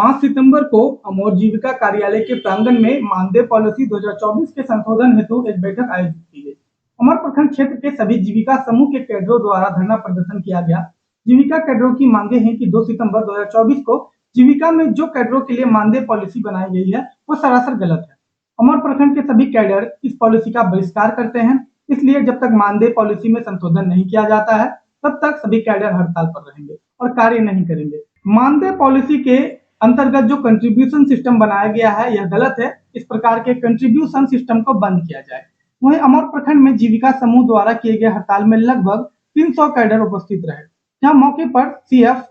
5 सितंबर को अमोर जीविका कार्यालय के प्रांगण में मानदेय पॉलिसी 2024 के संशोधन हेतु एक बैठक आयोजित की गई। अमर प्रखंड क्षेत्र के सभी जीविका समूह के कैडरों द्वारा धरना प्रदर्शन किया गया। जीविका कैडरों की मांगे हैं कि 2 सितंबर 2024 को जीविका में जो कैडरों के लिए मानदेय पॉलिसी बनाई गई है वो सरासर गलत है। अमर प्रखंड के सभी कैडर इस पॉलिसी का बहिष्कार करते हैं, इसलिए जब तक मानदेय पॉलिसी में संशोधन नहीं किया जाता है तब तक सभी कैडर हड़ताल पर रहेंगे और कार्य नहीं करेंगे। मानदेय पॉलिसी के अंतर्गत जो कंट्रीब्यूशन सिस्टम बनाया गया है यह गलत है। इस प्रकार के कंट्रीब्यूशन सिस्टम को बंद किया जाए। वहीं अमर प्रखंड में जीविका समूह द्वारा किए गए हड़ताल में लगभग 300 कैडर उपस्थित रहे, जहां मौके पर सीएफ,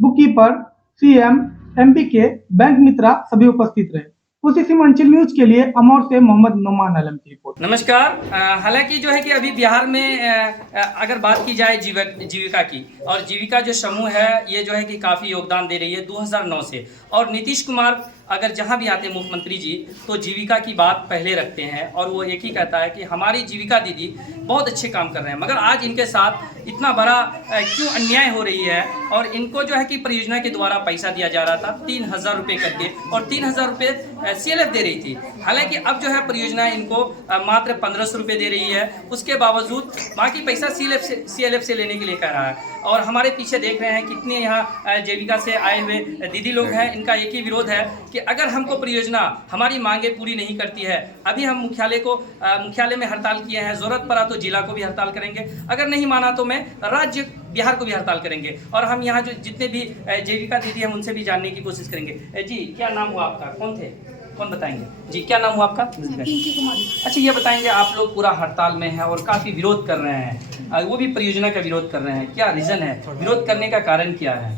बुककीपर, सीएम, एमपीके, बैंक मित्रा सभी उपस्थित रहे। उसी सीमांचल न्यूज के लिए अमौर से मोहम्मद नुमान आलम की रिपोर्ट। नमस्कार। हालांकि जो है कि अभी बिहार में अगर बात की जाए जीविका की, और जीविका जो समूह है ये जो है कि काफ़ी योगदान दे रही है 2009 से। और नीतीश कुमार अगर जहाँ भी आते हैं मुख्यमंत्री जी तो जीविका की बात पहले रखते हैं और वो एक ही कहता है कि हमारी जीविका दीदी बहुत अच्छे काम कर रहे हैं। मगर आज इनके साथ इतना बड़ा क्यों अन्याय हो रही है? और इनको जो है कि परियोजना के द्वारा पैसा दिया जा रहा था 3000 रुपये करके, और 3000 रुपये सीएलएफ दे रही थी। हालांकि अब जो है परियोजना इनको मात्र 1500 रुपये दे रही है, उसके बावजूद बाकी पैसा सीएलएफ से लेने के लिए कह रहा है। और हमारे पीछे देख रहे हैं कितने यहाँ जीविका से आए हुए दीदी लोग हैं। इनका एक ही विरोध है कि अगर हमको परियोजना हमारी मांगे पूरी नहीं करती है, अभी हम मुख्यालय में हड़ताल किए हैं, जरूरत पड़ा तो जिला को भी हड़ताल करेंगे, अगर नहीं माना तो मैं राज्य बिहार को भी हड़ताल करेंगे। और हम यहाँ जो जितने भी जीविका दीदी हैं उनसे भी जानने की कोशिश करेंगे। जी क्या नाम हुआ आपका? कौन थे? कौन बताएंगे? जी क्या नाम हुआ आपका? पिंकी कुमारी। अच्छा ये बताएंगे, आप लोग पूरा हड़ताल में हैं और काफ़ी विरोध कर रहे हैं, वो भी परियोजना का विरोध कर रहे हैं, क्या रीज़न है? विरोध करने का कारण क्या है?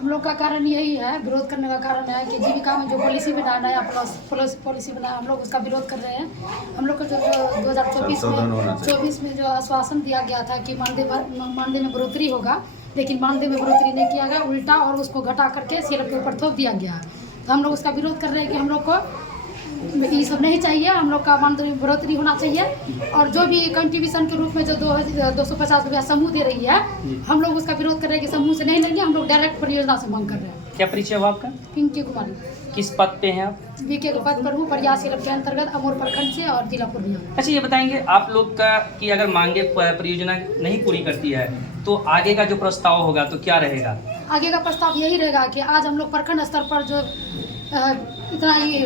हम लोग का कारण यही है, विरोध करने का कारण है कि जीविका में जो पॉलिसी बनाना है, प्लस पॉलिसी बनाया, हम लोग उसका विरोध कर रहे हैं। हम लोग का जो 2024 में जो आश्वासन दिया गया था कि मानदेय में बढ़ोतरी होगा, लेकिन मानदेय में बढ़ोतरी नहीं किया गया, उल्टा और उसको घटा करके सीएलएफ के ऊपर थोप दिया गया। तो हम लोग उसका विरोध कर रहे हैं कि हम लोग को ये सब नहीं चाहिए, हम लोग का मानदेय में बढ़ोतरी होना चाहिए। और जो भी कंट्रीब्यूशन के रूप में जो 250 रुपया समूह दे रही है, हम लोग उसका विरोध कर रहे हैं कि समूह से नहीं लेंगे, हम लोग डायरेक्ट परियोजना से मांग कर रहे हैं। क्या परिचय हुआ आपका? पिंकी कुमारी। किस पद पे हैं आप? बीके के पद पर हूँ, प्रयास सीएलएफ के अंतर्गत अमोर प्रखंड से और जिला पूर्णिया। अच्छा ये बताएंगे, आप लोग का कि अगर मांगे परियोजना नहीं पूरी करती है तो आगे का जो प्रस्ताव होगा तो क्या रहेगा? आगे का प्रस्ताव यही रहेगा कि आज हम लोग प्रखंड स्तर पर जो इतना ये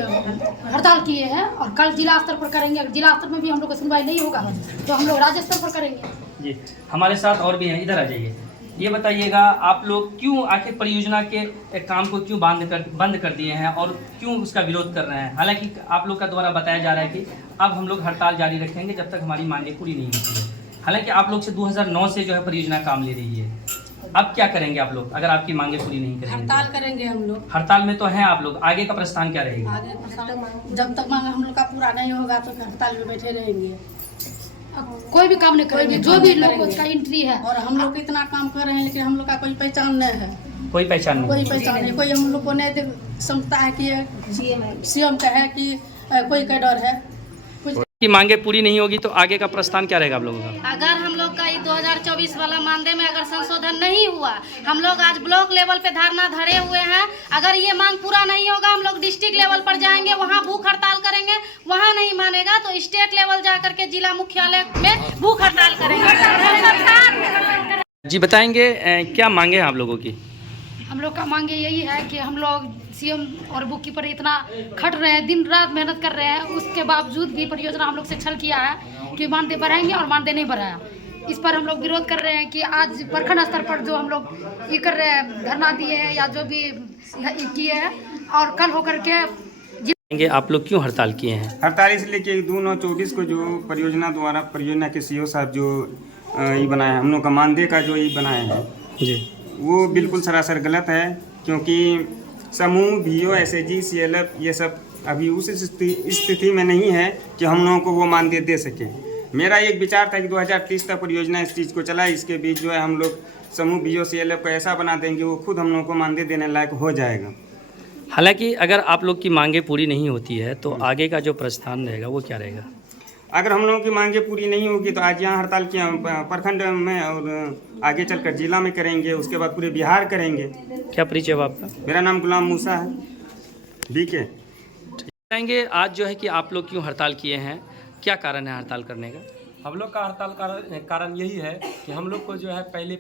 हड़ताल किए हैं और कल जिला स्तर पर करेंगे। जिला स्तर में भी हम लोग को सुनवाई नहीं होगा तो हम लोग राज्य स्तर पर करेंगे। जी हमारे साथ और भी हैं, इधर आ जाइए। ये बताइएगा, आप लोग क्यों आखिर परियोजना के काम को क्यों बंद कर दिए हैं और क्यों उसका विरोध कर रहे हैं? हालांकि आप लोग का द्वारा बताया जा रहा है कि अब हम लोग हड़ताल जारी रखेंगे जब तक हमारी मांगे पूरी नहीं होती है। हालांकि आप लोग से 2009 से जो है परियोजना काम ले रही है। अब क्या करेंगे आप लोग अगर आपकी मांगे पूरी नहीं करेंगे? हड़ताल करेंगे हम लोग। हड़ताल में तो हैं आप लोग, आगे का प्रस्थान क्या रहेगा? आगे जब तक मांग हम लोग का पूरा नहीं होगा तो हड़ताल में बैठे रहेंगे, कोई भी काम नहीं करेंगे। जो भी लोग उसका एंट्री है, और हम लोग इतना काम कर रहे हैं लेकिन हम लोग का कोई पहचान नहीं है। कोई पहचान नहीं? कोई पहचान नहीं, कोई हम लोग को नहीं समझता है कि सीएम का है कि कोई कैडर है। की मांगे पूरी नहीं होगी तो आगे का प्रस्थान क्या रहेगा आप लोगों का? अगर हम लोग का 2024 वाला मानदेय में अगर संशोधन नहीं हुआ, हम लोग आज ब्लॉक लेवल पे धरना धरे हुए हैं। अगर ये मांग पूरा नहीं होगा हम लोग डिस्ट्रिक्ट लेवल पर जाएंगे, वहाँ भूख हड़ताल करेंगे। वहाँ नहीं मानेगा तो स्टेट लेवल जा करके जिला मुख्यालय में भूख हड़ताल करेंगे। जी बताएंगे, क्या मांगे हैं आप लोगों की? हम लोग का मांगे यही है कि हम लोग सीएम और बुककीपर इतना खट रहे हैं, दिन रात मेहनत कर रहे हैं, उसके बावजूद भी परियोजना हम लोग से छल किया है कि मानदेय बढ़ाएंगे और मानदेय नहीं बढ़ाया। इस पर हम लोग विरोध कर रहे हैं कि आज प्रखंड स्तर पर जो हम लोग ये कर रहे हैं, धरना दिए हैं या जो भी किए हैं, और कल होकर के आप लोग क्यों हड़ताल किए हैं? हड़ताल इसलिए कि 2/9/24 को जो परियोजना के सीईओ साहब जो ये बनाए हैं, हम लोग का मानदेय का जो ये बनाए हैं जी, वो बिल्कुल सरासर गलत है। क्योंकि समूह, बीओ, एसएजी, सीएलएफ ये सब अभी उस स्थिति में नहीं है कि हम लोगों को वो मानदेय दे सके। मेरा एक विचार था कि 2030 तक परियोजना इस चीज़ को चलाए, इसके बीच जो है हम लोग समूह, बीओ, सीएलएफ को ऐसा बना देंगे वो खुद हम लोगों को मानदेय देने लायक हो जाएगा। हालांकि अगर आप लोग की मांगे पूरी नहीं होती है तो आगे का जो प्रस्थान रहेगा वो क्या रहेगा? अगर हम लोगों की मांगे पूरी नहीं होगी तो आज यहाँ हड़ताल किया प्रखंड में और आगे चलकर जिला में करेंगे, उसके बाद पूरे बिहार करेंगे। क्या परिचय है आपका? मेरा नाम गुलाम मूसा है, बीके। बताएंगे आज जो है कि आप लोग क्यों हड़ताल किए हैं, क्या कारण है हड़ताल करने का? हम लोग का हड़ताल कारण यही है कि हम लोग को जो है पहले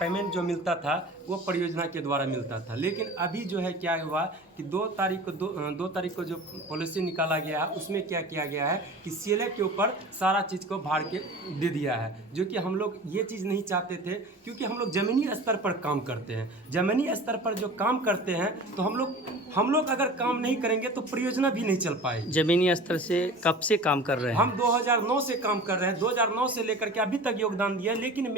पेमेंट जो मिलता था वो परियोजना के द्वारा मिलता था, लेकिन अभी जो है क्या हुआ कि 2 तारीख को जो पॉलिसी निकाला गया है उसमें क्या किया गया है कि CLF के ऊपर सारा चीज़ को भाड़ के दे दिया है, जो कि हम लोग ये चीज़ नहीं चाहते थे, क्योंकि हम लोग ज़मीनी स्तर पर काम करते हैं। ज़मीनी स्तर पर जो काम करते हैं तो हम लोग अगर काम नहीं करेंगे तो परियोजना भी नहीं चल पाएगी। जमीनी स्तर से कब से काम कर रहे हैं? हम 2009 से काम कर रहे हैं, 2009 से लेकर के अभी तक योगदान दिया है, लेकिन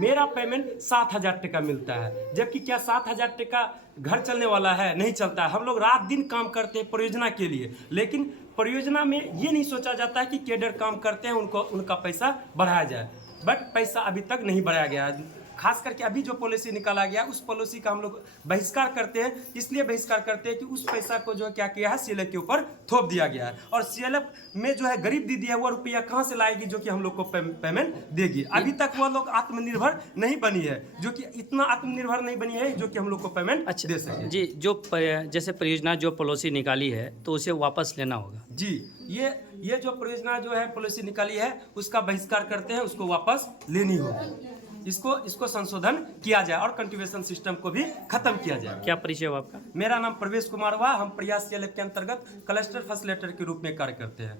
मेरा पेमेंट 7,000 टका मिलता है, जबकि क्या 7,000 टका घर चलने वाला है? नहीं चलता है। हम लोग रात दिन काम करते हैं परियोजना के लिए, लेकिन परियोजना में ये नहीं सोचा जाता है कि कैडर काम करते हैं उनका पैसा बढ़ाया जाए, बट पैसा अभी तक नहीं बढ़ाया गया है। खास करके अभी जो पॉलिसी निकाला गया उस पॉलिसी का हम लोग बहिष्कार करते हैं। इसलिए बहिष्कार करते हैं कि उस पैसा को जो क्या किया है CLF के ऊपर थोप दिया गया है, और CLF में जो है गरीब दीदी है वो रुपया कहाँ से लाएगी जो कि हम लोग को पेमेंट देगी। अभी तक वो लोग आत्मनिर्भर नहीं बनी है, जो कि इतना आत्मनिर्भर नहीं बनी है जो कि हम लोग को पेमेंट दे सके। जी, जो जैसे परियोजना जो पॉलिसी निकाली है तो उसे वापस लेना होगा। जी, ये जो परियोजना जो है पॉलिसी निकाली है उसका बहिष्कार करते हैं, उसको वापस लेनी होगी। इसको संशोधन किया जाए और कंटिन्यूएशन सिस्टम को भी खत्म किया जाए। क्या परिचय है आपका? मेरा मेरा नाम प्रवेश कुमार हुआ, हम प्रयास CLF के अंतर्गत क्लस्टर फैसिलिटेटर के रूप में कार्य करते हैं।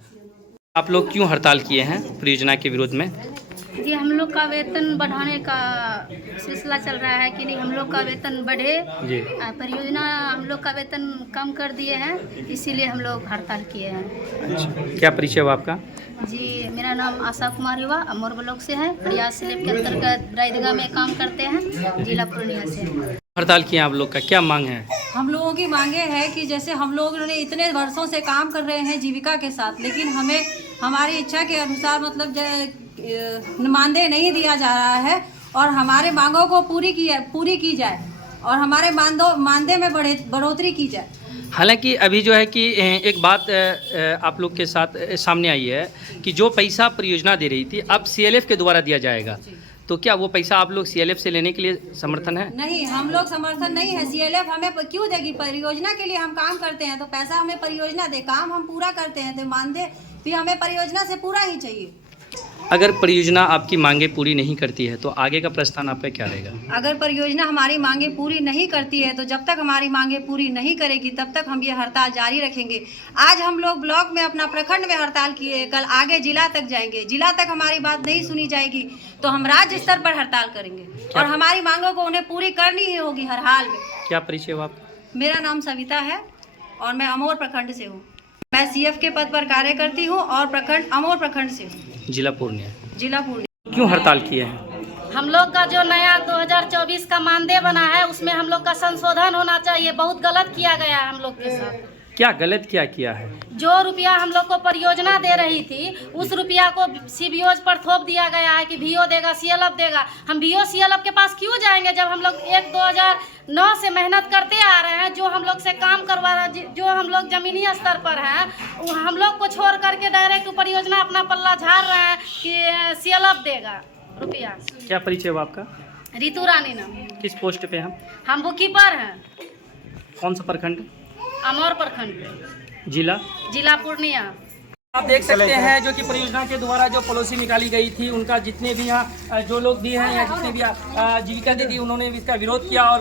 आप लोग क्यों हड़ताल किए हैं परियोजना के विरोध में? जी, हम लोग का वेतन बढ़ाने का सिलसिला चल रहा है कि नहीं, हम लोग का वेतन बढ़े। जी, परियोजना हम लोग का वेतन कम कर दिए हैं, इसीलिए हम लोग हड़ताल किए हैं। अच्छा, क्या परिचय है आपका? जी, मेरा नाम आशा कुमार युवा, अमोर ब्लॉक से है, प्रयास CLF के अंतर्गत रायदगा में काम करते हैं, जिला पूर्णिया से। हड़ताल किए आप लोग का क्या मांग है? हम लोगों की मांगे है कि जैसे हम लोग ने इतने वर्षों से काम कर रहे हैं जीविका के साथ, लेकिन हमें हमारी इच्छा के अनुसार मतलब मानदेय नहीं दिया जा रहा है, और हमारे मांगों को पूरी की जाए और हमारे मानदेय में बढ़ोतरी की जाए। हालांकि अभी जो है कि एक बात आप लोग के साथ सामने आई है कि जो पैसा परियोजना दे रही थी अब CLF के द्वारा दिया जाएगा, तो क्या वो पैसा आप लोग CLF से लेने के लिए समर्थन है? नहीं, हम लोग समर्थन नहीं है। CLF हमें क्यों देगी? परियोजना के लिए हम काम करते हैं तो पैसा हमें परियोजना दे, काम हम पूरा करते हैं तो मानदेय भी हमें परियोजना से पूरा ही चाहिए। अगर परियोजना आपकी मांगे पूरी नहीं करती है तो आगे का प्रस्थान आपका क्या रहेगा? अगर परियोजना हमारी मांगे पूरी नहीं करती है तो जब तक हमारी मांगे पूरी नहीं करेगी तब तक हम ये हड़ताल जारी रखेंगे। आज हम लोग ब्लॉक में अपना प्रखंड में हड़ताल किए, कल आगे जिला तक जाएंगे। जिला तक हमारी बात नहीं सुनी जाएगी तो हम राज्य स्तर पर हड़ताल करेंगे, और हमारी मांगों को उन्हें पूरी करनी ही होगी हर हाल में। क्या परिचय हो आपका? मेरा नाम सविता है और मैं अमोर प्रखंड से हूँ। मैं CF के पद पर कार्य करती हूँ और अमोर प्रखंड से हूँ, जिला पूर्णिया। क्यों हड़ताल किए हैं? हम लोग का जो नया 2024 का मानदेय बना है उसमें हम लोग का संशोधन होना चाहिए। बहुत गलत किया गया है हम लोग के साथ। क्या गलत क्या किया है? जो रुपया हम लोग को परियोजना दे रही थी उस रुपया को CBOज पर थोप दिया गया है कि VO देगा, CLF देगा। हम VO CLF के पास क्यों जाएंगे जब हम लोग 2009 से मेहनत करते आ रहे हैं। जो हम लोग से काम करवा रहे, जो हम लोग जमीनी स्तर पर हैं, हम लोग को छोड़ करके डायरेक्ट परियोजना अपना पल्ला झाड़ रहे हैं कि CLF देगा रुपया। क्या परिचय हो आपका? रितु रानी नाम। किस पोस्ट पे हैं? हम बुकीपर हैं। कौन सा प्रखंड? अमोर प्रखंड, जिला पूर्णिया। आप देख सकते हैं जो कि परियोजना के द्वारा जो पॉलिसी निकाली गई थी उनका जितने भी यहाँ जो लोग भी हैं या जितने भी जीविका दीदी उन्होंने इसका विरोध किया और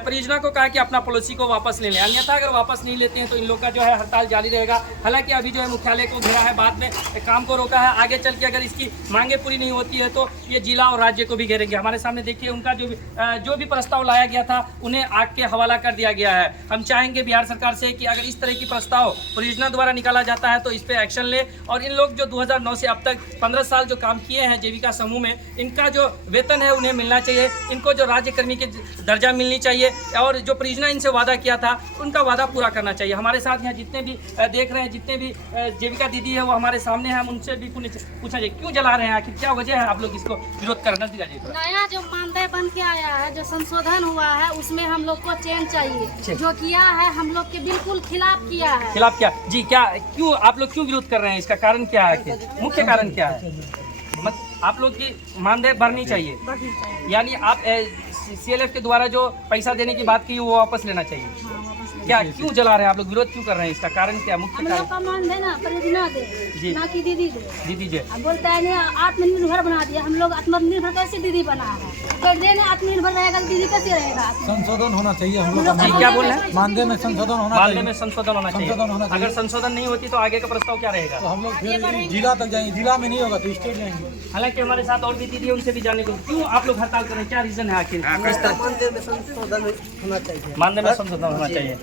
परियोजना को कहा कि अपना पॉलिसी को वापस ले लें, अन्यथा अगर वापस नहीं लेते हैं तो इन लोग का जो है हड़ताल जारी रहेगा। हालांकि अभी जो है मुख्यालय को घेरा है, बाद में काम को रोका है, आगे चल के अगर इसकी मांगे पूरी नहीं होती है तो ये जिला और राज्य को भी घेरेंगे। हमारे सामने देखिए उनका जो भी प्रस्ताव लाया गया था उन्हें आग के हवाला कर दिया गया है। हम चाहेंगे बिहार सरकार से कि अगर इस तरह की प्रस्ताव परियोजना द्वारा निकाला जाता है तो इस पे एक्शन ले, और इन लोग जो 2009 से अब तक 15 साल जो काम किए हैं जीविका समूह में, इनका जो वेतन है उन्हें मिलना चाहिए, इनको जो राज्य कर्मी की दर्जा मिलनी चाहिए, और जो परियोजना इनसे वादा किया था उनका वादा पूरा करना चाहिए। हमारे साथ यहाँ जितने भी देख रहे हैं, जितने भी जीविका दीदी है वो हमारे सामने हैं, हम उनसे भी पूछा जाए क्यों जला रहे हैं, आखिर क्या वजह है आप लोग इसको विरोध करना चाहिए? नया जो मानदेय बन के आया है, जो संशोधन हुआ है, उसमें हम लोग को चेंज चाहिए। जो किया है हम लोग के बिल्कुल खिलाफ किया है। खिलाफ क्या जी? क्या क्यों आप लोग क्यों विरोध कर रहे हैं, इसका कारण क्या है, आखिर मुख्य कारण क्या है? आप लोग की मानदेय बढ़नी चाहिए, यानी आप CLF के द्वारा जो पैसा देने की बात की वो वापस लेना चाहिए। क्या क्यों जला रहे हैं आप लोग, विरोध क्यों कर रहे हैं, इसका कारण क्या, मुख्य हम लोग कारण? का मान दे ना, पर ना दे जी। ना कि दीदी दे। दीदी जी अब बोलता है ने आत्मनिर्भर बना दिया, हम लोग आत्मनिर्भर कैसे दीदी बना है? कर दे ने आत्मनिर्भर रहेगा तो दीदी कैसे रहेगा? संशोधन होना चाहिए हम लोग जी, क्या बोल रहे हैं? मानदेय में संशोधन होना मानदेय चाहिए। में संशोधन होना संशोधन होना चाहिए। चाहिए। अगर संशोधन नहीं होती तो आगे का प्रस्ताव क्या रहेगा? तो हम लोग फिर जिला तक जाएंगे, जिला में नहीं होगा तो स्टेट जाएंगे। हालांकि हमारे साथ और भी दीदी है, उनसे भी जानने को, क्यों आप लोग हड़ताल कर रहे हैं, क्या रीजन है आखिर? मानदेय में संशोधन होना चाहिए। मानदेय में संशोधन होना चाहिए।